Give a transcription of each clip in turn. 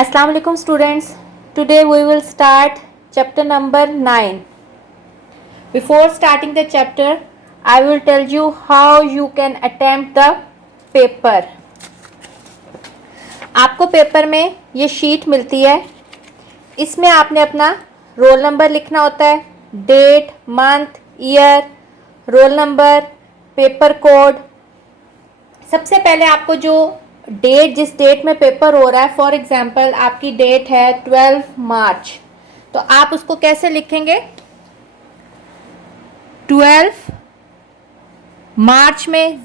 Assalamu alaikum students. Today we will start chapter number 9. Before starting the chapter, I will tell you how you can attempt the paper. आपको paper में ये sheet मिलती है. इसमें आपने अपना roll number लिखना होता है, date, month, year, roll number, paper code. सबसे पहले आपको जो डेट, जिस डेट में पेपर हो रहा है, फॉर एग्जांपल आपकी डेट है 12 मार्च, तो आप उसको कैसे लिखेंगे? 12 मार्च में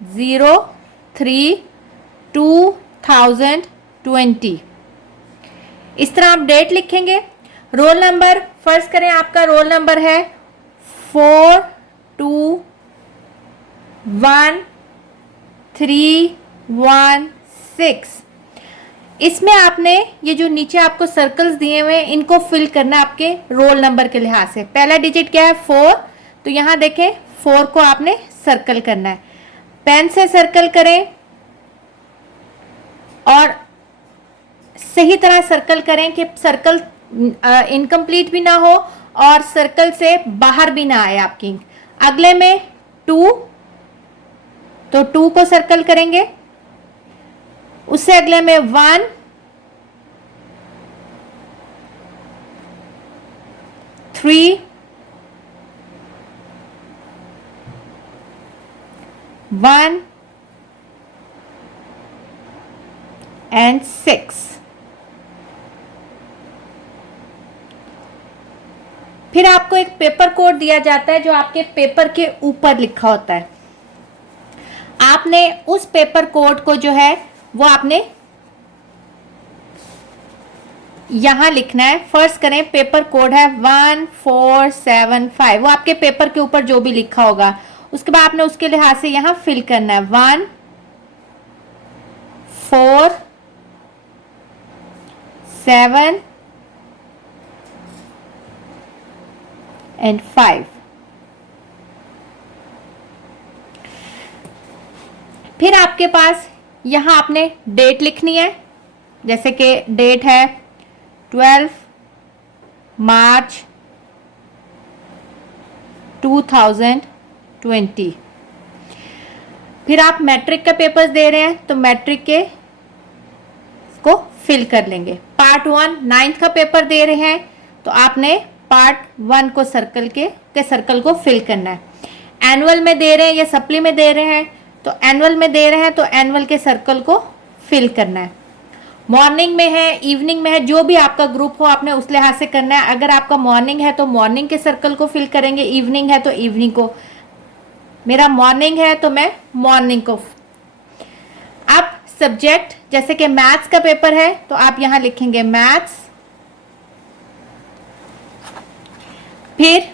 03/2020. इस तरह आप डेट लिखेंगे. रोल नंबर, फर्ज करें आपका रोल नंबर है 421316. इसमें आपने ये जो नीचे आपको सर्कल्स दिए हुए हैं, इनको फिल करना है आपके रोल नंबर के लिहाज से. पहला डिजिट क्या है? 4. तो यहां देखें 4 को आपने सर्कल करना है. पेन से सर्कल करें और सही तरह सर्कल करें कि सर्कल इनकम्प्लीट भी ना हो और सर्कल से बाहर भी ना आए आपकी इंक. अगले में 2, तो 2 को सर्कल करेंगे. उससे अगले में 1, 3, 1 and 6. फिर आपको एक पेपर कोड दिया जाता है जो आपके पेपर के ऊपर लिखा होता है. आपने उस पेपर कोड को जो है वो आपने यहां लिखना है. फर्स्ट करें, पेपर कोड है 1475. वो आपके पेपर के ऊपर जो भी लिखा होगा, उसके बाद आपने उसके लिहाज से यहां फिल करना है 1 4 7 and 5. फिर आपके पास यहां आपने डेट लिखनी है. जैसे कि डेट है 12 मार्च 2020. फिर आप मैट्रिक का पेपर्स दे रहे हैं तो मैट्रिक के को फिल कर लेंगे. पार्ट 1 9th का पेपर दे रहे हैं तो आपने पार्ट 1 को सर्कल के सर्कल को फिल करना है. एनुअल में दे रहे हैं या सप्ली में दे रहे हैं तो एनुअल में दे रहे हैं तो एनुअल के सर्कल को फिल करना है. मॉर्निंग में है, इवनिंग में है, जो भी आपका ग्रुप हो आपने उस लिहाज से करना है. अगर आपका मॉर्निंग है तो मॉर्निंग के सर्कल को फिल करेंगे, इवनिंग है तो इवनिंग को. मेरा मॉर्निंग है तो मैं मॉर्निंग को. अब सब्जेक्ट, जैसे कि मैथ्स का पेपर है तो आप यहां लिखेंगे मैथ्स. फिर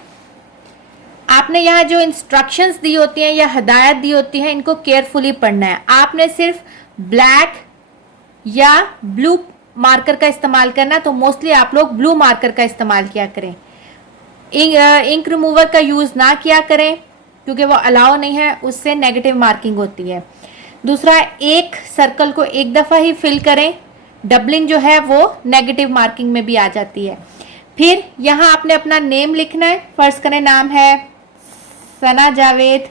आपने यहाँ जो इंस्ट्रक्शंस दी होती हैं या हदायत दी होती हैं, इनको केयरफुली पढ़ना है. आपने सिर्फ ब्लैक या ब्लू मार्कर का इस्तेमाल करना है, तो मोस्टली आप लोग ब्लू मार्कर का इस्तेमाल किया करें. इंक रिमूवर का यूज़ ना किया करें क्योंकि वो अलाउ नहीं है, उससे नेगेटिव मार्किंग होती है. दूसरा, एक सर्कल को एक दफ़ा ही फिल करें. डबलिंग जो है वो नेगेटिव मार्किंग में भी आ जाती है. फिर यहाँ आपने अपना नेम लिखना है. फर्स्ट करें, नाम है सना जावेद.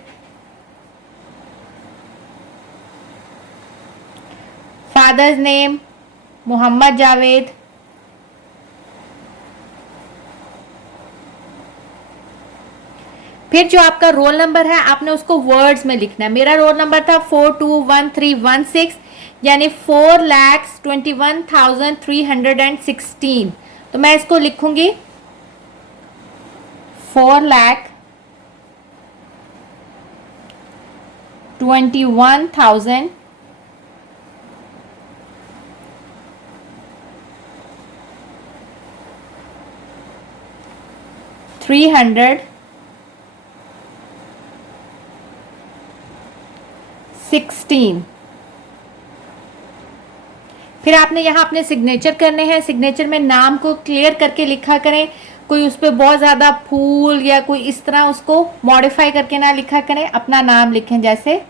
Father's name Mohammad Javed. फिर जो आपका रोल नंबर है आपने उसको वर्ड्स में लिखना है. मेरा रोल नंबर था 421316 यानी 4,21,316. तो मैं इसको लिखूंगी 4,21,316. फिर आपने यहाँ अपने सिग्नेचर करने हैं. सिग्नेचर में नाम को क्लियर करके लिखा करें. कोई उस पर बहुत ज़्यादा फूल या कोई इस तरह उसको मॉडिफाई करके ना लिखा करें. अपना नाम लिखें. जैसे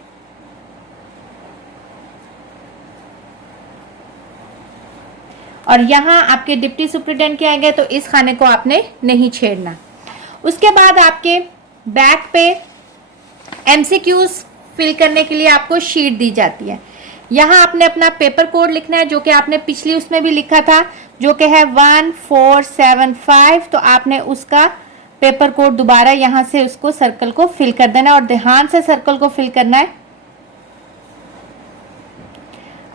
और यहाँ आपके डिप्टी सुपरिटेंडेंट के आएंगे तो इस खाने को आपने नहीं छेड़ना। उसके बाद आपके बैक पे एमसीक्यूज फिल करने के लिए आपको शीट दी जाती है। यहाँ आपने अपना पेपर कोड लिखना है जो कि आपने पिछली उसमें भी लिखा था, जो कि है 1475। तो आपने उसका पेपर कोड दोबारा यहाँ से उसको सर्कल को फिल कर देना है और ध्यान से सर्कल को फिल करना है।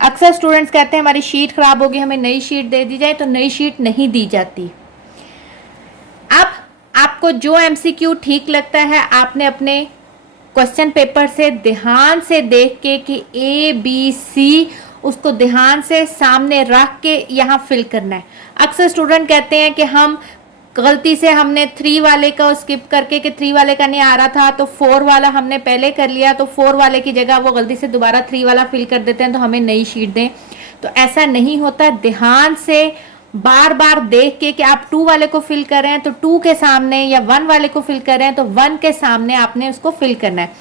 अक्सर स्टूडेंट्स कहते हैं हमारी शीट खराब होगी, हमें नई शीट दे दी जाए, तो नई शीट नहीं दी जाती। अब आपको जो एमसीक्यू ठीक लगता है आपने अपने क्वेश्चन पेपर से ध्यान से देख के कि ए बी सी उसको ध्यान से सामने रख के यहाँ फिल करना है। अक्सर स्टूडेंट कहते हैं कि हम गलती से हमने 3 वाले का स्किप करके कि 3 वाले का नहीं आ रहा था तो 4 वाला हमने पहले कर लिया, तो 4 वाले की जगह वो गलती से दोबारा 3 वाला फिल कर देते हैं तो हमें नई शीट दें। तो ऐसा नहीं होता, ध्यान से बार बार देख के कि आप 2 वाले को फिल कर रहे हैं तो 2 के सामने, या 1 वाले को फिल कर रहे हैं तो 1 के सामने आपने उसको फिल करना है।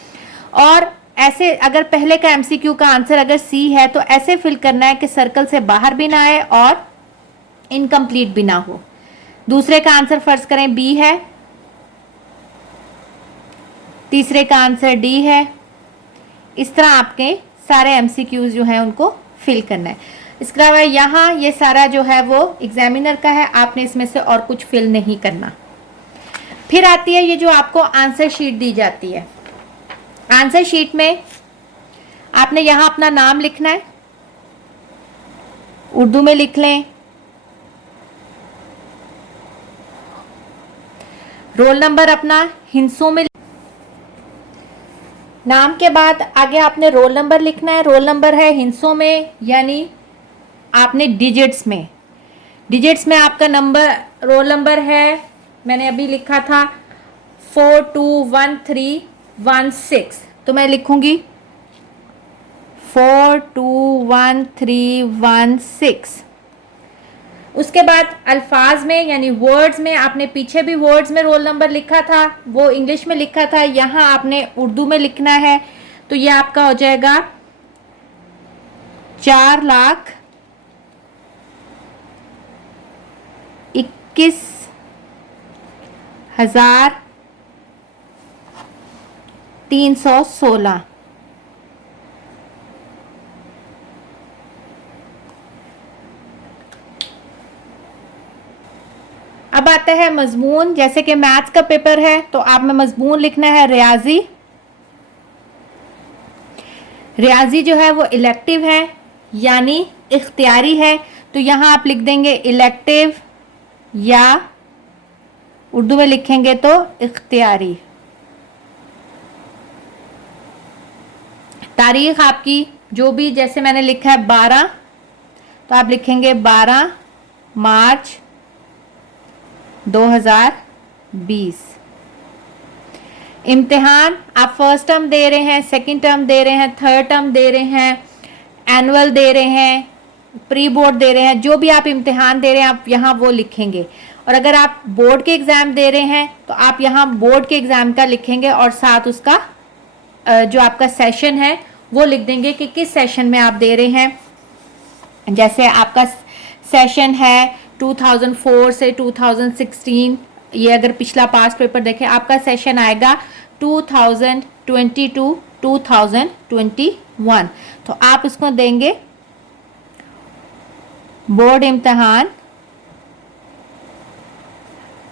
और ऐसे अगर पहले का एमसीक्यू का आंसर अगर सी है तो ऐसे फिल करना है कि सर्कल से बाहर भी ना आए और इनकम्प्लीट भी ना हो। दूसरे का आंसर फर्ज करें बी है, तीसरे का आंसर डी है। इस तरह आपके सारे एमसीक्यूज जो हैं उनको फिल करना है। इसके अलावा यहाँ ये सारा जो है वो एग्जामिनर का है, आपने इसमें से और कुछ फिल नहीं करना। फिर आती है ये जो आपको आंसर शीट दी जाती है। आंसर शीट में आपने यहाँ अपना नाम लिखना है, उर्दू में लिख लें, रोल नंबर अपना हिंसों में, नाम के बाद आगे आपने रोल नंबर लिखना है। रोल नंबर है हिंसों में, यानी आपने डिजिट्स में, डिजिट्स में आपका नंबर रोल नंबर है, मैंने अभी लिखा था 421316, तो मैं लिखूंगी 421316। उसके बाद अल्फाज में यानी वर्ड्स में, आपने पीछे भी वर्ड्स में रोल नंबर लिखा था, वो इंग्लिश में लिखा था, यहाँ आपने उर्दू में लिखना है। तो ये आपका हो जाएगा 4,21,316। अब आता है मजमून। जैसे कि मैथ्स का पेपर है तो आप में मजमून लिखना है रियाजी। रियाजी जो है वो इलेक्टिव है यानी इख्तियारी है, तो यहाँ आप लिख देंगे इलेक्टिव, या उर्दू में लिखेंगे तो इख्तियारी। तारीख आपकी जो भी, जैसे मैंने लिखा है 12, तो आप लिखेंगे 12 मार्च 2020। इम्तिहान आप फर्स्ट टर्म दे रहे हैं, सेकंड टर्म दे रहे हैं, थर्ड टर्म दे रहे हैं, एनुअल दे रहे हैं, प्री बोर्ड दे रहे हैं, जो भी आप इम्तिहान दे रहे हैं आप यहाँ वो लिखेंगे। और अगर आप बोर्ड के एग्ज़ाम दे रहे हैं तो आप यहाँ बोर्ड के एग्ज़ाम का लिखेंगे और साथ उसका जो आपका सेशन है वो लिख देंगे कि किस सेशन में आप दे रहे हैं। जैसे आपका सेशन है 2004 से 2016, ये अगर पिछला पास्ट पेपर देखें आपका सेशन आएगा 2022 2021, तो आप उसको देंगे बोर्ड इम्तिहान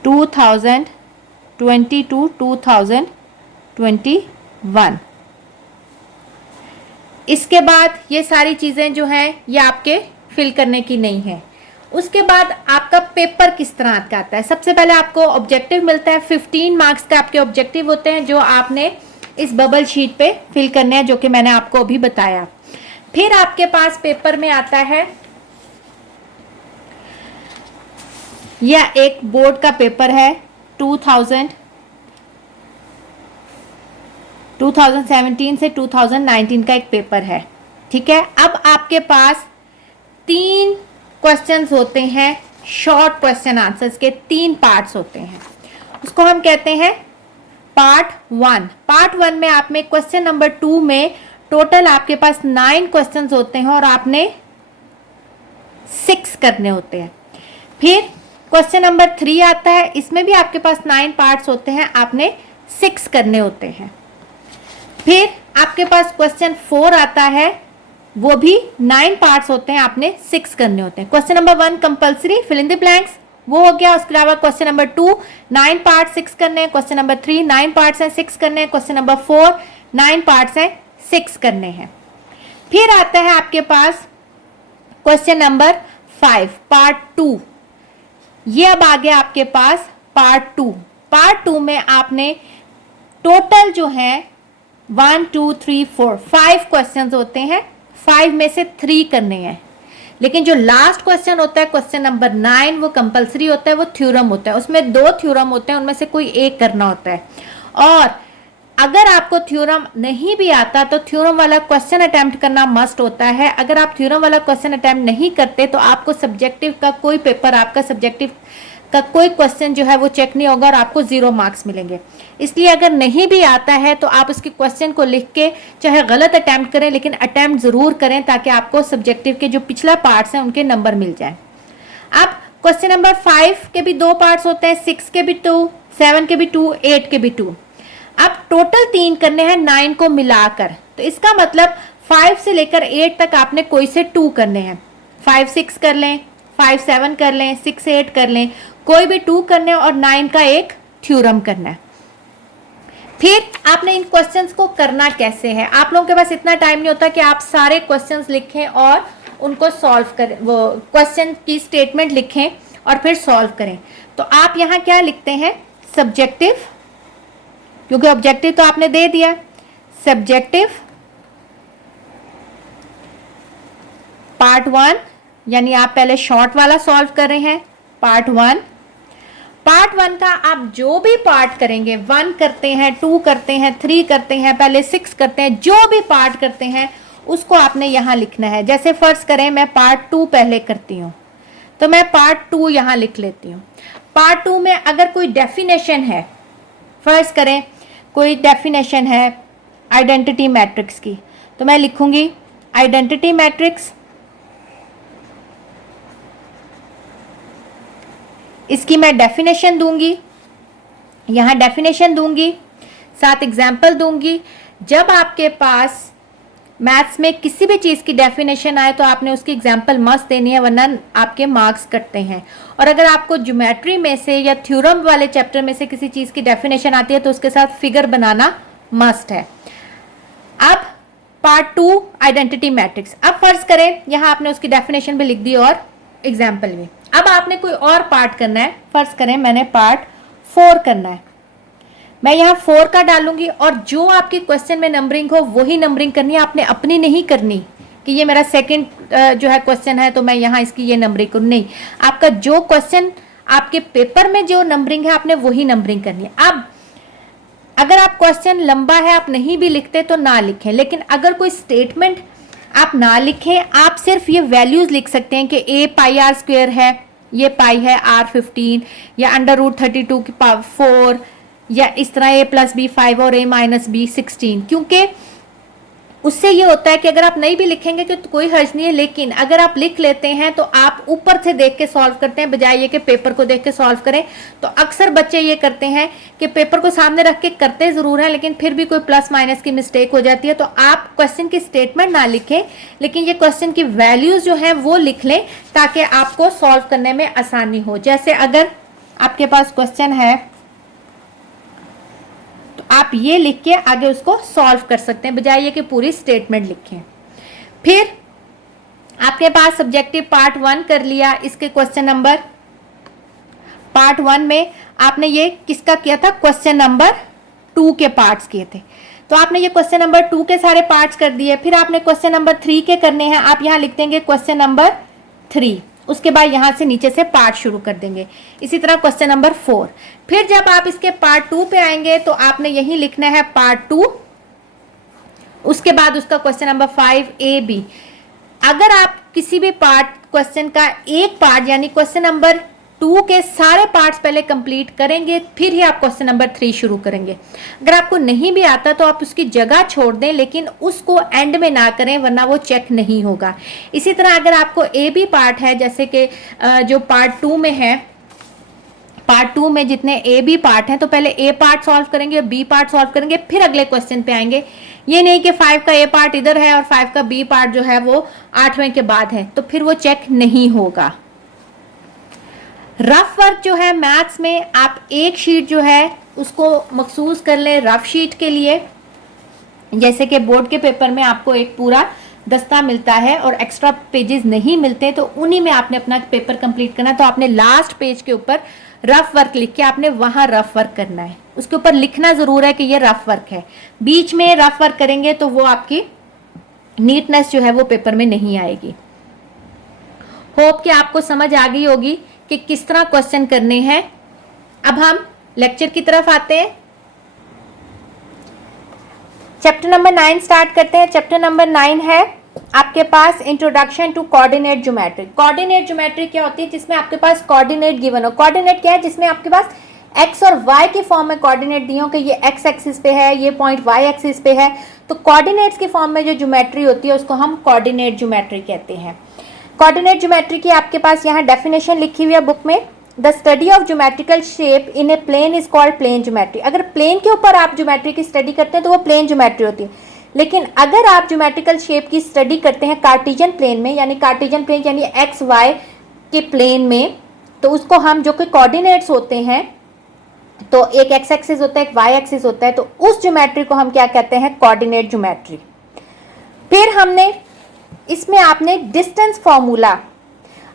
2022 2021। इसके बाद ये सारी चीज़ें जो हैं ये आपके फिल करने की नहीं है। उसके बाद आपका पेपर किस तरह का आता है। सबसे पहले आपको ऑब्जेक्टिव मिलता है, 15 मार्क्स का आपके ऑब्जेक्टिव होते हैं जो आपने इस बबल शीट पे फिल करने हैं, जो कि मैंने आपको अभी बताया। फिर आपके पास पेपर में आता है यह एक बोर्ड का पेपर है 2017 से 2019 का एक पेपर है, ठीक है। अब आपके पास 3 क्वेश्चंस होते हैं, शॉर्ट क्वेश्चन आंसर्स के 3 पार्ट्स होते हैं, उसको हम कहते हैं पार्ट 1। पार्ट 1 में आप में क्वेश्चन नंबर 2 में टोटल आपके पास 9 क्वेश्चंस होते हैं और आपने 6 करने होते हैं। फिर क्वेश्चन नंबर 3 आता है, इसमें भी आपके पास 9 पार्ट्स होते हैं, आपने 6 करने होते हैं। फिर आपके पास क्वेश्चन 4 आता है, वो भी 9 पार्ट्स होते हैं, आपने 6 करने होते हैं। Question number 1 compulsory fill in the blanks, वो हो गया। उसके अलावा क्वेश्चन नंबर 2 9 पार्ट 6 करने हैं। क्वेश्चन नंबर 3 9 पार्ट्स हैं 6 करने हैं। क्वेश्चन नंबर 4 9 पार्ट्स हैं 6 करने हैं। फिर आता है आपके पास क्वेश्चन नंबर 5 पार्ट 2, ये अब आ गया आपके पास पार्ट 2। पार्ट 2 में आपने टोटल जो है 1 2 3 4 5 क्वेश्चंस होते हैं, 5 में से 3 करने हैं। लेकिन जो लास्ट क्वेश्चन होता है क्वेश्चन नंबर 9, वो कंपलसरी होता है, वो थ्योरम होता है। उसमें 2 थ्योरम होते हैं, उनमें से कोई एक करना होता है। और अगर आपको थ्योरम नहीं भी आता तो थ्योरम वाला क्वेश्चन अटेम्प्ट करना मस्ट होता है। अगर आप थ्योरम वाला क्वेश्चन अटेम्प्ट नहीं करते तो आपको सब्जेक्टिव का कोई पेपर, आपका सब्जेक्टिव का कोई क्वेश्चन जो है वो चेक नहीं होगा और आपको 0 मार्क्स मिलेंगे। इसलिए अगर नहीं भी आता है तो आप उसके क्वेश्चन को लिख के चाहे गलत अटेम्प्ट करें, लेकिन अटेम्प्ट जरूर करें ताकि आपको सब्जेक्टिव के जो पिछला पार्ट्स हैं उनके नंबर मिल जाए। अब क्वेश्चन नंबर 5 के भी 2 पार्ट्स होते हैं, 6 के भी 2, 7 के भी 2, 8 के भी 2। अब टोटल 3 करने हैं 9 को मिलाकर, तो इसका मतलब 5 से लेकर 8 तक आपने कोई से 2 करने हैं। 5 6 कर लें, 5 7 कर लें, 6 8 कर लें, कोई भी 2 करने और 9 का एक थ्योरम करना है। फिर आपने इन क्वेश्चंस को करना कैसे है, आप लोगों के पास इतना टाइम नहीं होता कि आप सारे क्वेश्चंस लिखें और उनको सॉल्व करें, वो क्वेश्चन की स्टेटमेंट लिखें और फिर सॉल्व करें। तो आप यहाँ क्या लिखते हैं, सब्जेक्टिव, क्योंकि ऑब्जेक्टिव तो आपने दे दिया, सब्जेक्टिव पार्ट 1, यानी आप पहले शॉर्ट वाला सॉल्व कर रहे हैं पार्ट 1। पार्ट 1 का आप जो भी पार्ट करेंगे, 1 करते हैं, 2 करते हैं, 3 करते हैं, पहले 6 करते हैं, जो भी पार्ट करते हैं उसको आपने यहाँ लिखना है। जैसे फर्ज करें मैं पार्ट 2 पहले करती हूँ तो मैं पार्ट 2 यहाँ लिख लेती हूँ। पार्ट 2 में अगर कोई डेफिनेशन है, फर्ज करें कोई डेफिनेशन है आइडेंटिटी मैट्रिक्स की, तो मैं लिखूंगी आइडेंटिटी मैट्रिक्स, इसकी मैं डेफिनेशन दूंगी, यहाँ डेफिनेशन दूंगी, साथ एग्जाम्पल दूंगी। जब आपके पास मैथ्स में किसी भी चीज़ की डेफिनेशन आए तो आपने उसकी एग्जाम्पल मस्ट देनी है, वरना आपके मार्क्स कटते हैं। और अगर आपको ज्योमेट्री में से या थ्योरम वाले चैप्टर में से किसी चीज़ की डेफिनेशन आती है तो उसके साथ फिगर बनाना मस्ट है। अब पार्ट 2 आइडेंटिटी मैट्रिक्स, अब फर्ज करें यहाँ आपने उसकी डेफिनेशन भी लिख दी और एग्जाम्पल भी। अब आपने कोई और पार्ट करना है, फर्ज करें मैंने पार्ट 4 करना है, मैं यहाँ 4 का डालूंगी और जो आपके क्वेश्चन में नंबरिंग हो वही नंबरिंग करनी है, आपने अपनी नहीं करनी कि ये मेरा सेकंड जो है क्वेश्चन है तो मैं यहाँ इसकी ये नंबरिंग करूँ, नहीं। आपका जो क्वेश्चन आपके पेपर में जो नंबरिंग है आपने वही नंबरिंग करनी है। अब अगर आप क्वेश्चन लंबा है आप नहीं भी लिखते तो ना लिखें, लेकिन अगर कोई स्टेटमेंट आप ना लिखें, आप सिर्फ ये वैल्यूज लिख सकते हैं कि a पाई r स्क्वायर है, ये पाई है r15, या √32 की पावर 4, या इस तरह a + b 5 और a - b 16। क्योंकि उससे ये होता है कि अगर आप नहीं भी लिखेंगे तो कोई हर्ज नहीं है, लेकिन अगर आप लिख लेते हैं तो आप ऊपर से देख के सॉल्व करते हैं बजाय ये कि पेपर को देख के सॉल्व करें। तो अक्सर बच्चे ये करते हैं कि पेपर को सामने रख के करते ज़रूर हैं लेकिन फिर भी कोई प्लस माइनस की मिस्टेक हो जाती है। तो आप क्वेश्चन की स्टेटमेंट ना लिखें, लेकिन ये क्वेश्चन की वैल्यूज जो हैं वो लिख लें ताकि आपको सॉल्व करने में आसानी हो। जैसे अगर आपके पास क्वेश्चन है तो आप ये लिख के आगे उसको सॉल्व कर सकते हैं बजाय ये कि पूरी स्टेटमेंट लिखें। फिर आपके पास सब्जेक्टिव पार्ट 1 कर लिया, इसके क्वेश्चन नंबर पार्ट 1 में आपने ये किसका किया था, क्वेश्चन नंबर 2 के पार्ट्स किए थे। तो आपने ये क्वेश्चन नंबर 2 के सारे पार्ट्स कर दिए। फिर आपने क्वेश्चन नंबर 3 के करने हैं, आप यहाँ लिख देंगे क्वेश्चन नंबर 3, उसके बाद यहाँ से नीचे से पार्ट शुरू कर देंगे। इसी तरह क्वेश्चन नंबर 4। फिर जब आप इसके पार्ट 2 पे आएंगे तो आपने यही लिखना है पार्ट 2, उसके बाद उसका क्वेश्चन नंबर 5 a b। अगर आप किसी भी पार्ट क्वेश्चन का एक पार्ट यानी क्वेश्चन नंबर 2 के सारे पार्ट्स पहले कंप्लीट करेंगे, फिर ही आप क्वेश्चन नंबर 3 शुरू करेंगे। अगर आपको नहीं भी आता तो आप उसकी जगह छोड़ दें, लेकिन उसको एंड में ना करें, वरना वो चेक नहीं होगा। इसी तरह अगर आपको ए बी पार्ट है, जैसे कि जो पार्ट 2 में है, पार्ट 2 में जितने ए बी पार्ट हैं, तो पहले ए पार्ट सॉल्व करेंगे, बी पार्ट सॉल्व करेंगे, फिर अगले क्वेश्चन पे आएंगे। ये नहीं कि 5 का ए पार्ट इधर है और 5 का बी पार्ट जो है वो 8वें के बाद है, तो फिर वो चेक नहीं होगा। रफ वर्क जो है मैथ्स में, आप एक शीट जो है उसको मखसूस कर लें रफ शीट के लिए। जैसे कि बोर्ड के पेपर में आपको एक पूरा दस्ता मिलता है और एक्स्ट्रा पेजेस नहीं मिलते, तो उन्हीं में आपने अपना पेपर कंप्लीट करना है। तो आपने लास्ट पेज के ऊपर रफ वर्क लिख के आपने वहां रफ वर्क करना है। उसके ऊपर लिखना जरूर है कि ये रफ वर्क है। बीच में रफ वर्क करेंगे तो वो आपकी नीटनेस जो है वो पेपर में नहीं आएगी। होप कि आपको समझ आ गई होगी कि किस तरह क्वेश्चन करने हैं। अब हम लेक्चर की तरफ आते हैं। चैप्टर नंबर 9 स्टार्ट करते हैं। चैप्टर नंबर 9 है आपके पास introduction to coordinate geometry. Coordinate geometry क्या होती है? जिसमें आपके पास कोऑर्डिनेट गिवन हो। कोऑर्डिनेट क्या है? जिसमें आपके पास एक्स और वाई की फॉर्म में कोऑर्डिनेट दिए हो कि ये एक्स एक्सिस पे है, ये पॉइंट वाई एक्सिस पे है। तो कोऑर्डिनेट्स की फॉर्म में जो ज्योमेट्री होती है उसको हम कोऑर्डिनेट ज्योमेट्री कहते हैं। कोऑर्डिनेट ज्योमेट्री की आपके पास यहाँ डेफिनेशन लिखी हुई है बुक में। The study of geometrical shape in a plane is called plane geometry. अगर प्लेन के ऊपर आप ज्योमेट्री की स्टडी करते हैं तो वो प्लेन ज्योमेट्री होती है। लेकिन अगर आप ज्योमेट्रिकल शेप की स्टडी करते हैं कार्टेशियन प्लेन में, यानी कार्टेशियन प्लेन यानी एक्स वाई के प्लेन में, तो उसको हम जो कि कोऑर्डिनेट्स होते हैं, तो एक एक्स एक्सिस होता है, एक वाई एक्सिस होता है, तो उस ज्योमेट्री को हम क्या कहते हैं? Coordinate geometry. फिर हमने इसमें आपने डिस्टेंस फॉर्मूला,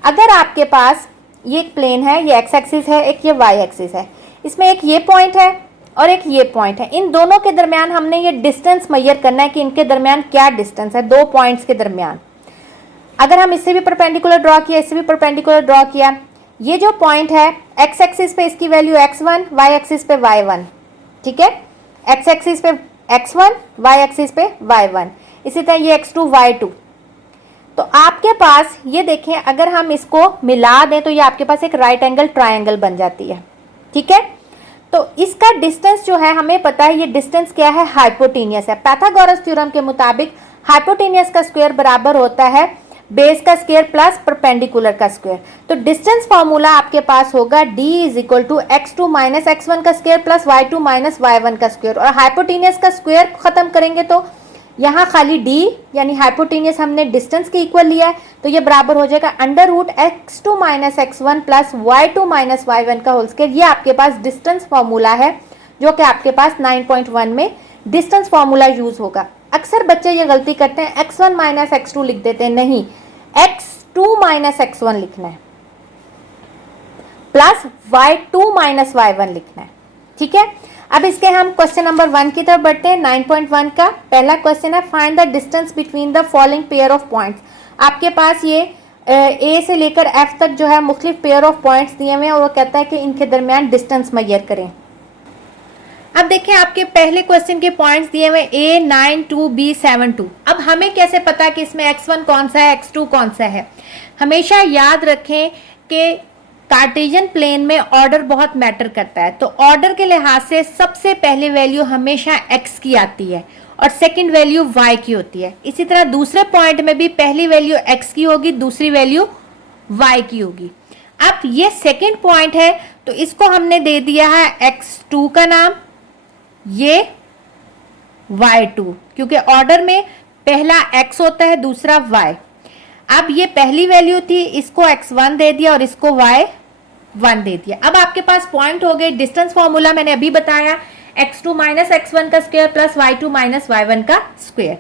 अगर आपके पास ये एक प्लेन है, ये एक्स एक्सिस है, एक ये वाई एक्सिस है, इसमें एक ये पॉइंट है और एक ये पॉइंट है, इन दोनों के दरमियान हमने ये डिस्टेंस मेजर करना है कि इनके दरमियान क्या डिस्टेंस है, दो पॉइंट्स के दरमियान। अगर हम इससे भी परपेंडिकुलर ड्रॉ किया, इससे भी परपेंडिकुलर ड्रॉ किया, ये जो पॉइंट है एक्स एक्सिस पे इसकी वैल्यू x1, वाई एक्सिस पे y1, ठीक है, एक्स एक्सिस पे x1, वाई एक्सिस पे y1, इसी तरह ये x2, y2। तो आपके पास ये देखें, अगर हम इसको मिला दें तो ये आपके पास एक राइट एंगल ट्रायंगल बन जाती है, ठीक है। तो इसका डिस्टेंस जो है हमें पता है, ये डिस्टेंस क्या है? हाइपोटेनियस है। पाइथागोरस थ्योरम के मुताबिक हाइपोटेनियस का स्क्वायर बराबर होता है बेस का स्क्वायर प्लस परपेंडिकुलर का स्क्वायर। तो डिस्टेंस फॉर्मूला आपके पास होगा d is equal to x2 minus x1 का square plus y2 minus y1 का स्क्वायर। और हाइपोटेनियस का स्क्वायर खत्म करेंगे तो यहाँ खाली d यानी हाइपोटेनियस हमने डिस्टेंस के इक्वल लिया है, तो ये बराबर हो जाएगा under root x2 minus x1 plus y2 minus y1 का होल स्क्वायर। ये आपके पास डिस्टेंस फॉर्मूला है जो कि आपके पास 9.1 में डिस्टेंस फॉर्मूला यूज होगा। अक्सर बच्चे ये गलती करते हैं, x1 माइनस x2 लिख देते हैं, नहीं, x2 माइनस x1 लिखना है प्लस y2 माइनस y1 लिखना है, ठीक है। अब इसके हम क्वेश्चन नंबर 1 की तरफ बढ़ते हैं। 9.1 का पहला क्वेश्चन है, find the distance between the following pair of points. आपके पास ये ए से लेकर एफ तक जो है मुख्तलिफ पेयर ऑफ पॉइंट्स दिए हुए हैं और वो कहता है कि इनके दरमियान डिस्टेंस मेजर करें। अब देखिए आपके पहले क्वेश्चन के पॉइंट्स दिए हुए A 9 2 B 7 2। अब हमें कैसे पता कि इसमें x1 कौन सा है, x2 कौन सा है? हमेशा याद रखें कि कार्टेशियन प्लेन में ऑर्डर बहुत मैटर करता है। तो ऑर्डर के लिहाज से सबसे पहली वैल्यू हमेशा x की आती है और सेकंड वैल्यू y की होती है। इसी तरह दूसरे पॉइंट में भी पहली वैल्यू x की होगी, दूसरी वैल्यू y की होगी। अब ये सेकंड पॉइंट है तो इसको हमने दे दिया है x2 का नाम, ये y2, क्योंकि ऑर्डर में पहला x होता है, दूसरा y। अब ये पहली वैल्यू थी, इसको x1 दे दिया और इसको y1 दे दिया। अब आपके पास पॉइंट हो गए। डिस्टेंस फॉर्मूला मैंने अभी बताया, x2 माइनस x1 का square plus y2 minus y1 का स्क्वायर।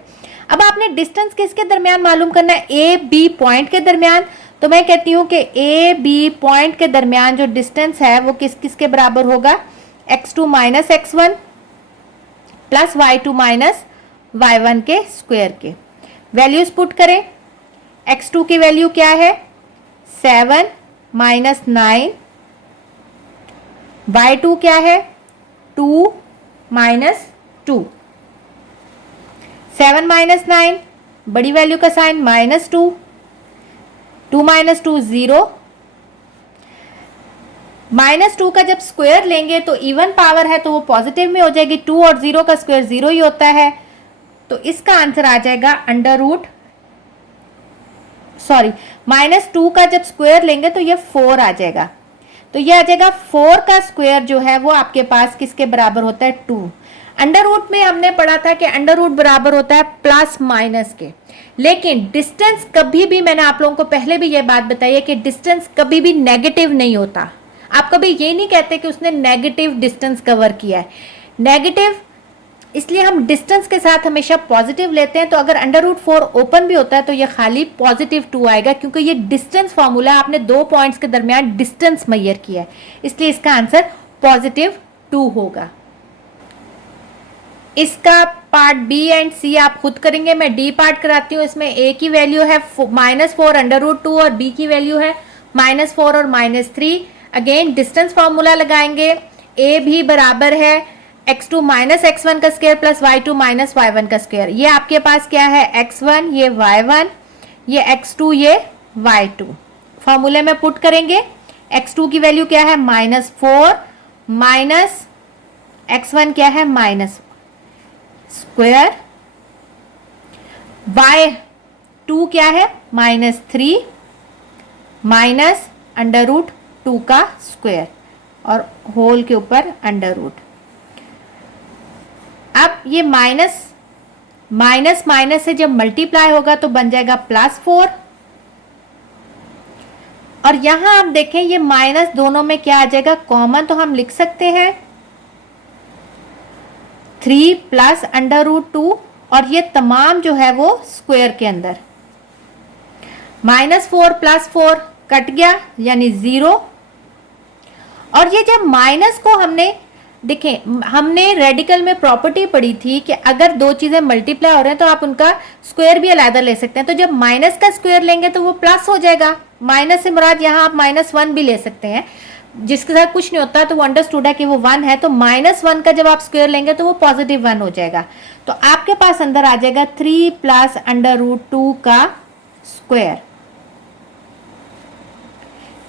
अब आपने डिस्टेंस किसके दरमियान मालूम करना है? ए बी पॉइंट के दरमियान। तो मैं कहती हूँ कि ए बी पॉइंट के दरमियान जो डिस्टेंस है वो किसके बराबर होगा? x2 minus x1 plus y2 minus y1 के स्क्वायर के। वैल्यूज पुट करें। x2 की वैल्यू क्या है? 7 माइनस 9, y2 क्या है? 2 माइनस 2। 7 माइनस 9, बड़ी वैल्यू का साइन माइनस 2, 2 माइनस 2 0, -2 का जब स्क्वायर लेंगे तो इवन पावर है तो वो पॉजिटिव में हो जाएगी, 2 और 0 का स्क्वायर 0 ही होता है, तो इसका आंसर आ जाएगा अंडर रूट, सॉरी -2 का जब स्क्वायर लेंगे तो ये 4 आ जाएगा, तो ये आ जाएगा 4 का स्क्वायर जो है वो आपके पास किसके बराबर होता है, 2। अंडर रूट में हमने पढ़ा था कि अंडर रूट बराबर होता है प्लस माइनस के, लेकिन डिस्टेंस कभी भी, मैंने आप लोगों को पहले भी ये बात बताई है कि डिस्टेंस कभी भी नेगेटिव नहीं होता। आप कभी ये नहीं कहते कि उसने नेगेटिव डिस्टेंस कवर किया है, नेगेटिव इसलिए हम डिस्टेंस के साथ हमेशा पॉजिटिव लेते हैं। तो अगर अंडर रूट 4 ओपन भी होता है तो ये खाली पॉजिटिव 2 आएगा, क्योंकि ये डिस्टेंस फॉर्मूला आपने 2 पॉइंट्स के दरमियान डिस्टेंस मेजर किया है, इसलिए इसका आंसर पॉजिटिव 2 होगा। इसका पार्ट बी एंड सी आप खुद करेंगे, मैं डी पार्ट कराती हूँ। इसमें ए की वैल्यू है -4 अंडर रूट 2 और बी की वैल्यू है -4 और -3। अगेन डिस्टेंस फॉर्मूला लगाएंगे, ए भी बराबर है x2 - x1 का स्क्वायर प्लस y2 - y1 का स्क्वायर। ये आपके पास क्या है, x1 ये y1 ये x2 ये y2। फॉर्मूले में पुट करेंगे, x2 की वैल्यू क्या है -4 माइनस x1 क्या है माइनस स्क्वायर, y2 क्या है -3 माइनस अंडर रूट 2 का स्क्वायर और होल के ऊपर अंडर रूट। अब ये माइनस से जब मल्टीप्लाई होगा तो बन जाएगा +4, और यहां आप देखें ये माइनस दोनों में क्या आ जाएगा कॉमन, तो हम लिख सकते हैं 3 प्लस अंडर रूट 2, और ये तमाम जो है वो स्क्वायर के अंदर, -4 + 4 कट गया यानी 0। और ये जब माइनस को हमने देखें, हमने रेडिकल में प्रॉपर्टी पढ़ी थी कि अगर दो चीजें मल्टीप्लाई हो रहे हैं तो आप उनका स्क्वायर भी अलग ले सकते हैं। तो जब माइनस का स्क्वायर लेंगे तो वो प्लस हो जाएगा, माइनस से मुराद यहाँ आप -1 भी ले सकते हैं, जिसके साथ कुछ नहीं होता तो वो अंडरस्टूड है कि वो 1 है। तो -1 का जब आप स्क्वायर लेंगे तो वो पॉजिटिव 1 हो जाएगा। तो आपके पास अंदर आ जाएगा 3 प्लस अंडर रूट 2 का स्क्वायर,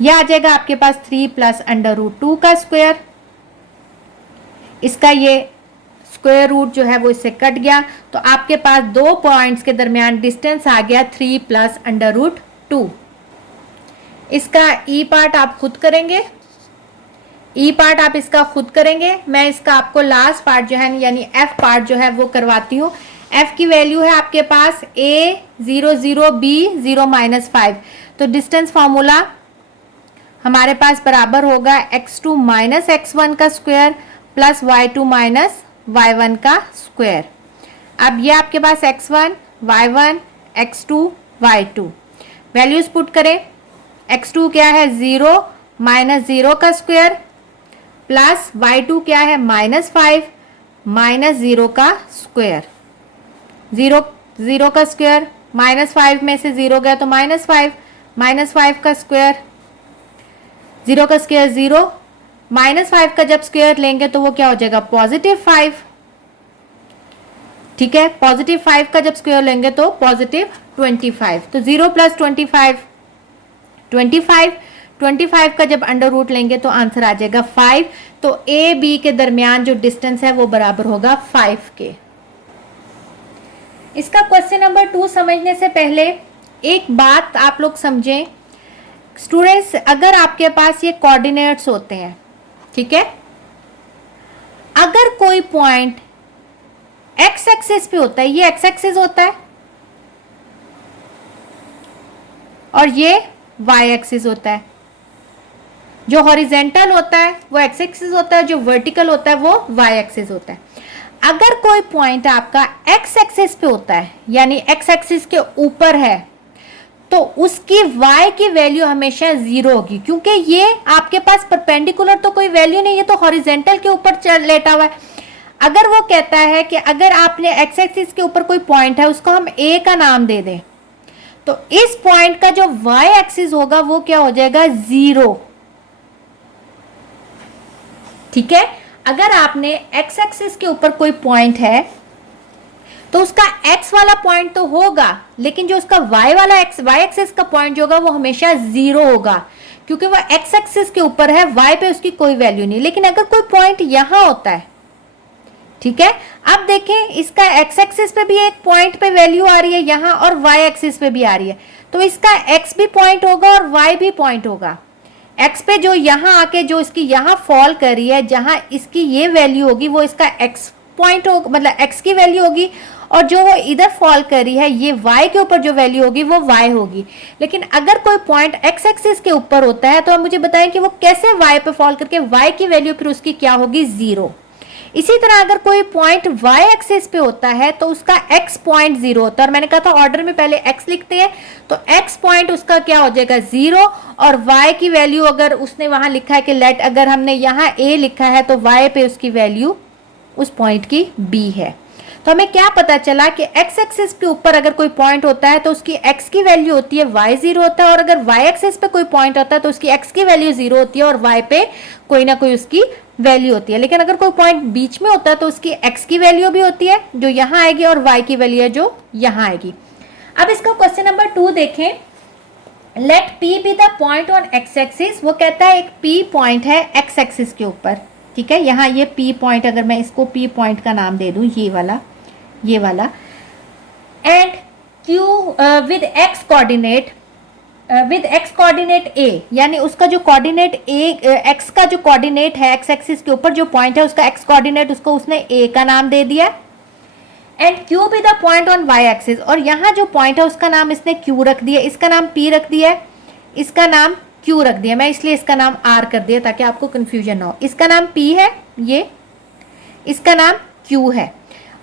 यह आ जाएगा आपके पास 3 प्लस अंडर रूट 2 का स्क्वायर। इसका ये स्क्वायर रूट जो है वो इससे कट गया, तो आपके पास 2 पॉइंट्स के दरमियान डिस्टेंस आ गया 3 प्लस अंडर रूट 2। इसका ई पार्ट आप खुद करेंगे, ई पार्ट आप इसका खुद करेंगे। मैं इसका आपको लास्ट पार्ट जो है यानी एफ पार्ट जो है वो करवाती हूँ। एफ की वैल्यू है आपके पास a 0 0 b 0 -5, तो डिस्टेंस फॉर्मूला हमारे पास बराबर होगा x2 - x1 का स्क्वायर प्लस y2 - y1 का स्क्वायर। अब ये आपके पास x1 y1 x2 y2 values put करें। x2 क्या है 0 -0 का स्क्वायर प्लस y2 क्या है -5 -0 का स्क्वायर, 0 का स्क्वायर -5 में से 0 गया तो -5 -5 का स्क्वायर, 0 का स्क्वायर 0, -5 का जब स्क्वायर लेंगे तो वो क्या हो जाएगा +5। ठीक है, +5 का जब स्क्वायर लेंगे तो +25, तो 0 + 25 25 का जब अंडर रूट लेंगे तो आंसर आ जाएगा 5। तो ए बी के दरमियान जो डिस्टेंस है वो बराबर होगा 5 के। इसका क्वेश्चन नंबर 2 समझने से पहले एक बात आप लोग समझें स्टूडेंट्स, अगर आपके पास ये कोऑर्डिनेट्स होते हैं, ठीक है, अगर कोई पॉइंट एक्स एक्सिस पे होता है, ये एक्स एक्सिस होता है और ये वाई एक्सिस होता है, जो हॉरिजेंटल होता है वो एक्स एक्सिस होता है, जो वर्टिकल होता है वो वाई एक्सिस होता है। अगर कोई पॉइंट आपका एक्स एक्सिस पे होता है यानी एक्स एक्सिस के ऊपर है तो उसकी y की वैल्यू हमेशा 0 होगी, क्योंकि ये आपके पास परपेंडिकुलर तो कोई वैल्यू नहीं है, ये तो हॉरिजेंटल के ऊपर लेटा हुआ है। अगर वो कहता है कि अगर आपने एक्स एक्सिस के ऊपर कोई पॉइंट है उसको हम a का नाम दे दें, तो इस पॉइंट का जो y एक्सिस होगा वो क्या हो जाएगा 0। ठीक है, अगर आपने एक्स एक्सिस के ऊपर कोई पॉइंट है तो उसका x वाला पॉइंट तो होगा, लेकिन जो उसका y वाला y एक्सिस का पॉइंट जो होगा वो हमेशा 0 होगा, क्योंकि वो x एक्सिस के ऊपर है, y पे उसकी कोई वैल्यू नहीं। लेकिन अगर कोई पॉइंट यहां होता है, ठीक है, अब देखें इसका x एक्सिस पे भी एक पॉइंट पे वैल्यू आ रही है यहां, और y एक्सिस पे भी आ रही है, तो इसका x भी पॉइंट होगा और y भी पॉइंट होगा। x पे जो यहां आके जो इसकी यहां फॉल कर रही है, जहां इसकी ये वैल्यू होगी वो इसका x पॉइंट होगा, मतलब x की वैल्यू होगी, और जो वो इधर फॉल कर रही है ये y के ऊपर जो वैल्यू होगी वो y होगी। लेकिन अगर कोई पॉइंट x एक्सिस के ऊपर होता है तो आप मुझे बताएं कि वो कैसे y पे फॉल करके y की वैल्यू फिर उसकी क्या होगी, 0। इसी तरह अगर कोई पॉइंट y एक्सिस पे होता है तो उसका x पॉइंट 0 होता है, और मैंने कहा था ऑर्डर में पहले x लिखते हैं, तो x पॉइंट उसका क्या हो जाएगा, 0, और y की वैल्यू अगर उसने वहां लिखा है कि लेट, अगर हमने यहाँ a लिखा है तो y पे उसकी वैल्यू उस पॉइंट की b है। तो हमें क्या पता चला कि x एक्सिस के ऊपर अगर कोई पॉइंट होता है तो उसकी x की वैल्यू होती है, y 0 होता है, और अगर y एक्सिस पे कोई पॉइंट होता है तो उसकी x की वैल्यू 0 होती है और y पे कोई ना कोई उसकी वैल्यू होती है। लेकिन अगर कोई पॉइंट बीच में होता है तो उसकी x की वैल्यू भी होती है जो यहाँ आएगी, और y की वैल्यू है जो यहाँ आएगी। अब इसका क्वेश्चन नंबर 2 देखें, let p be the point on x axis. वो कहता है एक p पॉइंट है x एक्सिस के ऊपर, ठीक है, यहाँ ये p पॉइंट, अगर मैं इसको p पॉइंट का नाम दे दूं, ये वाला, and q with x coordinate a, यानी उसका जो कोऑर्डिनेट x का जो कोऑर्डिनेट है x एक्सिस के ऊपर जो पॉइंट है उसका x कोऑर्डिनेट उसको उसने a का नाम दे दिया, and q B the point on y axis, और यहाँ जो पॉइंट है उसका नाम इसने q रख दिया, इसका नाम p रख दिया है, इसका नाम q रख दिया, मैं इसलिए इसका नाम r कर दिया ताकि आपको कंफ्यूजन ना हो। इसका नाम p है, ये इसका नाम q है,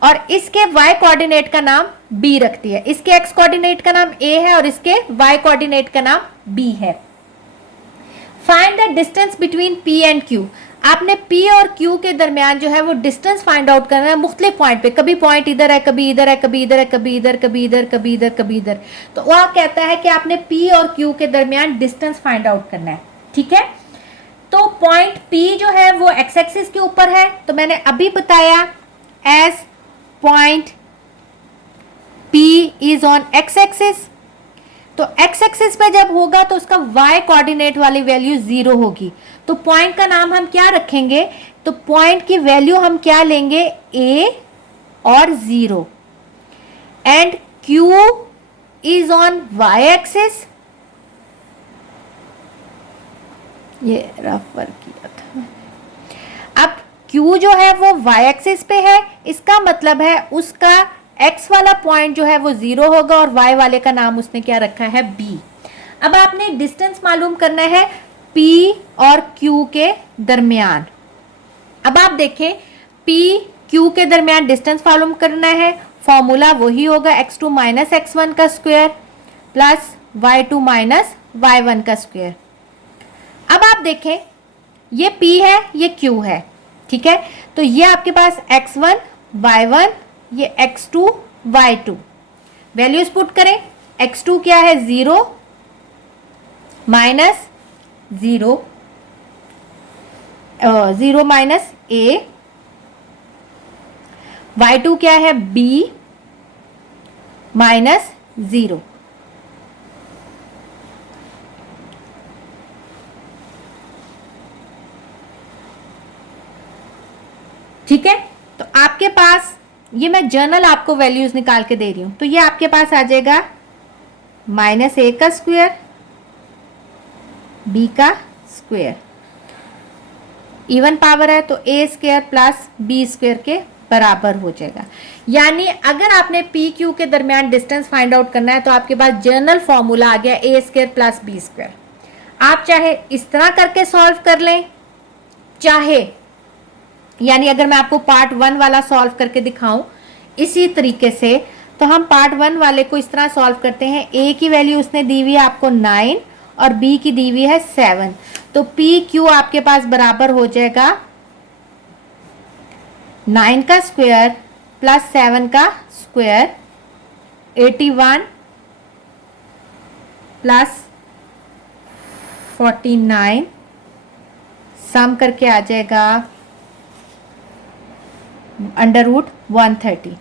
और इसके y कोऑर्डिनेट का नाम b रख दिया, इसके x कोऑर्डिनेट का नाम a है और इसके y कोऑर्डिनेट का नाम b है। Find the distance between p and q। आपने p और q के दरमियान जो है वो डिस्टेंस फाइंड आउट करना है मुख्तलिफ पॉइंट पे, कभी पॉइंट इधर है, कभी इधर है, कभी इधर है, कभी इधर, कभी इधर, कभी इधर, कभी इधर। तो वह कहता है कि आपने p और q के दरमियान डिस्टेंस फाइंड आउट करना है, ठीक है। तो पॉइंट p जो है वो x एक्सिस के ऊपर है, तो मैंने अभी बताया as point P is on x axis, तो x एक्सिस पे जब होगा तो उसका y कोऑर्डिनेट वाली वैल्यू 0 होगी, तो पॉइंट का नाम हम क्या रखेंगे, तो पॉइंट की वैल्यू हम क्या लेंगे, a और 0, and q is on y axis, ये रफ वर्क किया था। अब Q जो है वो y एक्सिस पे है, इसका मतलब है उसका x वाला पॉइंट जो है वो 0 होगा और y वाले का नाम उसने क्या रखा है, b। अब आपने डिस्टेंस मालूम करना है p और q के दरमियान। अब आप देखें p q के दरमियान डिस्टेंस मालूम करना है, फॉर्मूला वही होगा x2 माइनस x1 का square plus y2 minus y1 का स्क्वायर। अब आप देखें ये p है, ये q है, ठीक है, तो ये आपके पास x1 y1, ये x2 y2, वैल्यूज पुट करें, x2 क्या है 0 माइनस 0 माइनस a, y2 क्या है b माइनस 0। ठीक है, तो आपके पास ये मैं जर्नल आपको वैल्यूज निकाल के दे रही हूं, तो ये आपके पास आ जाएगा माइनस a का स्क्वायर b का स्क्वायर, इवन पावर है तो a square plus b square के बराबर हो जाएगा। यानी अगर आपने p q के दरमियान डिस्टेंस फाइंड आउट करना है तो आपके पास जर्नल फॉर्मूला आ गया a square plus b square. आप चाहे इस तरह करके सॉल्व कर लें, चाहे यानी अगर मैं आपको पार्ट 1 वाला सॉल्व करके दिखाऊं इसी तरीके से, तो हम पार्ट 1 वाले को इस तरह सॉल्व करते हैं। a की वैल्यू उसने दी हुई है आपको 9 और b की दी हुई है 7, तो p q आपके पास बराबर हो जाएगा 9 का स्क्वायर प्लस 7 का स्क्वायर 81 प्लस 49, सम करके आ जाएगा अंडर रूट 130।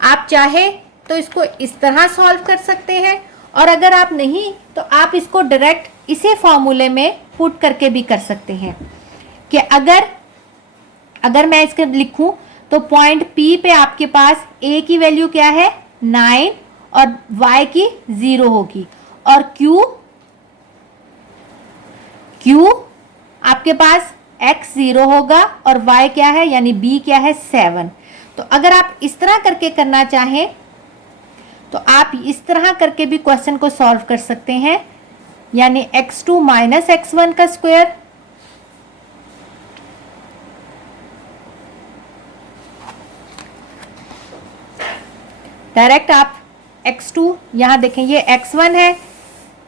आप चाहे तो इसको इस तरह सॉल्व कर सकते हैं, और अगर आप नहीं तो आप इसको डायरेक्ट इसी फॉर्मूले में पुट करके भी कर सकते हैं कि अगर मैं इसके लिखूं तो पॉइंट P पे आपके पास A की वैल्यू क्या है 9 और Y की 0 होगी, और Q आपके पास X 0 होगा और Y क्या है यानी B क्या है 7। तो अगर आप इस तरह करके करना चाहें तो आप इस तरह करके भी क्वेश्चन को सॉल्व कर सकते हैं, यानी x2 माइनस x1 का स्क्वायर डायरेक्ट आप x2 यहां देखें, ये x1 है,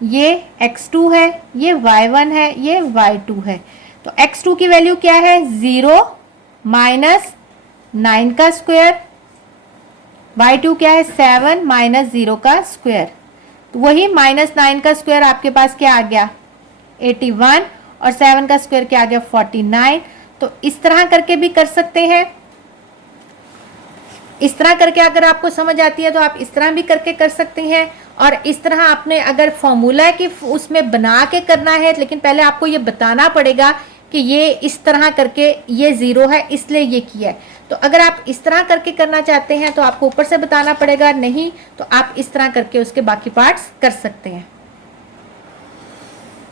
ये x2 है, ये y1 है, ये y2 है। तो x2 की वैल्यू क्या है 0 माइनस 9 का स्क्वायर, y2 क्या है 7 माइनस 0 का स्क्वायर। तो वही माइनस 9 का स्क्वायर आपके पास क्या आ गया 81 और 7 का स्क्वायर क्या आ गया 49। तो इस तरह करके भी कर सकते हैं। इस तरह करके अगर आपको समझ आती है तो आप इस तरह भी करके कर सकते हैं, और इस तरह आपने अगर फॉर्मूला है कि उसमें बना के करना है, लेकिन पहले आपको ये बताना पड़ेगा कि ये इस तरह करके ये 0 है इसलिए ये किया है। तो अगर आप इस तरह करके करना चाहते हैं तो आपको ऊपर से बताना पड़ेगा, नहीं तो आप इस तरह करके उसके बाकी पार्ट्स कर सकते हैं।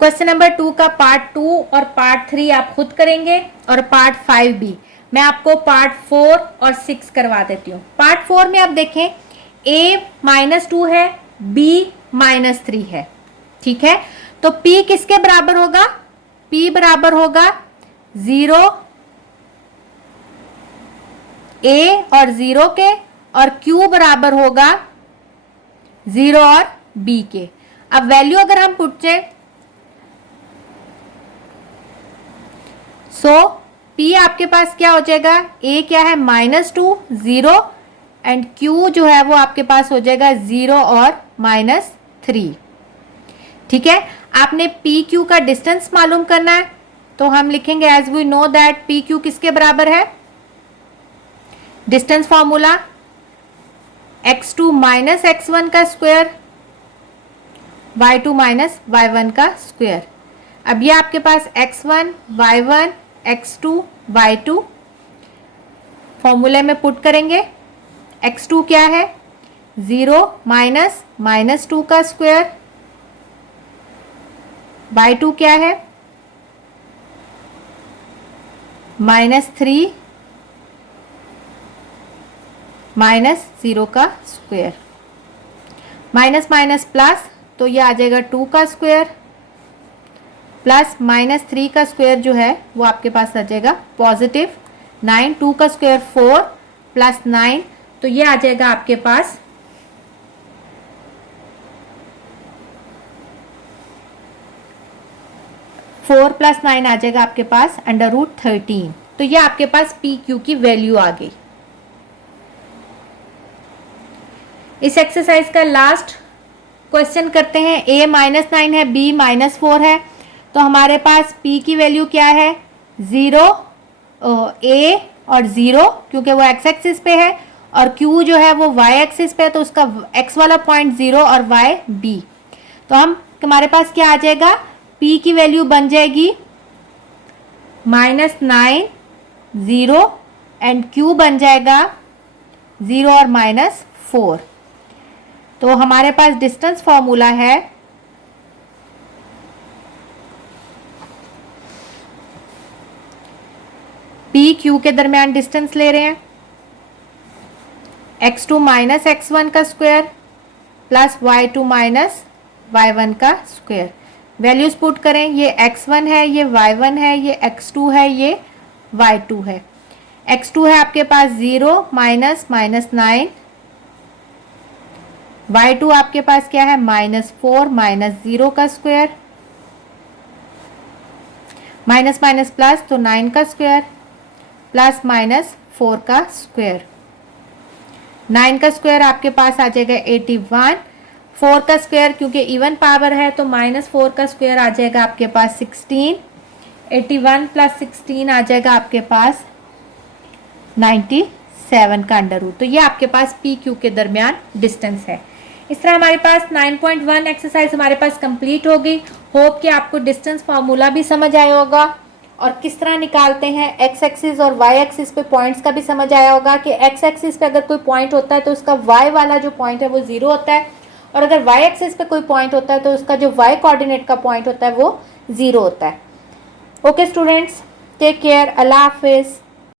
क्वेश्चन नंबर 2 का पार्ट 2 और पार्ट 3 आप खुद करेंगे, और पार्ट 5 भी मैं आपको पार्ट 4 और 6 करवा देती हूँ। पार्ट 4 में आप देखें a -2 है, b -3 है, ठीक है। तो p किसके बराबर होगा, p बराबर होगा 0 a और 0 के, और q बराबर होगा 0 और b के। अब वैल्यू अगर हम पूछे सो P आपके पास क्या हो जाएगा, A क्या है -2 0 एंड Q जो है वो आपके पास हो जाएगा 0 और -3, ठीक है। आपने PQ का डिस्टेंस मालूम करना है, तो हम लिखेंगे as we know that PQ किसके बराबर है, distance formula x2 minus x1 का स्क्वायर y2 माइनस y1 का स्क्वायर। अब ये आपके पास x1 y1 x2 y2 फॉर्मूले में पुट करेंगे। x2 क्या है 0 माइनस -2 का स्क्वायर, y2 क्या है -3 माइनस 0 का स्क्वायर, माइनस माइनस प्लस, तो ये आ जाएगा 2 का स्क्वायर प्लस -3 का स्क्वायर जो है वो आपके पास आ जाएगा +9, 2 का स्क्वायर 4 प्लस 9, तो ये आ जाएगा आपके पास 4 + 9 आ जाएगा आपके पास √13। तो ये आपके पास PQ की वैल्यू आ गई। इस एक्सरसाइज का लास्ट क्वेश्चन करते हैं। A -9 है, B -4 है, तो हमारे पास P की वैल्यू क्या है 0 A और 0 क्योंकि वो x एक्सिस पे है, और Q जो है वो y एक्सिस पे है, तो उसका x वाला पॉइंट 0 और y B। तो हमारे पास क्या आ जाएगा, P की वैल्यू बन जाएगी -9 0 एंड Q बन जाएगा 0 और -4। तो हमारे पास डिस्टेंस फॉर्मूला है P Q के दरमियान डिस्टेंस ले रहे हैं, x2 माइनस x1 का square plus y2 minus y1 का स्क्वायर। वैल्यूज पुट करें, ये x1 है, ये y1 है, ये x2 है, ये y2 है। x2 है आपके पास 0 माइनस -9, y2 आपके पास क्या है -4 माइनस 0 का स्क्वायर, माइनस माइनस प्लस तो 9 का स्क्वायर प्लस -4 का स्क्वायर। 9 का स्क्वायर आपके पास आ जाएगा 81, 4 का स्क्वायर क्योंकि इवन पावर है तो -4 का स्क्वायर आ जाएगा आपके पास 16, 81 + 16 आ जाएगा आपके पास 96। 7 का अंडर रूट। तो ये आपके पास पी क्यू के दरमियान डिस्टेंस है। इस तरह हमारे पास 9.1 एक्सरसाइज हमारे पास कंप्लीट हो गई। होप कि आपको डिस्टेंस फार्मूला भी समझ आया होगा और किस तरह निकालते हैं, एक्स एक्सिस और वाई एक्सिस पे पॉइंट्स का भी समझ आया होगा कि एक्स एक्सिस पे अगर कोई पॉइंट होता है तो उसका वाई वाला जो पॉइंट है वो 0 होता है, और अगर वाई एक्सिस पे कोई पॉइंट होता है तो उसका जो वाई कोऑर्डिनेट का पॉइंट होता है वो 0 होता है। ओके स्टूडेंट्स, टेक केयर, अल्लाह हाफिज़।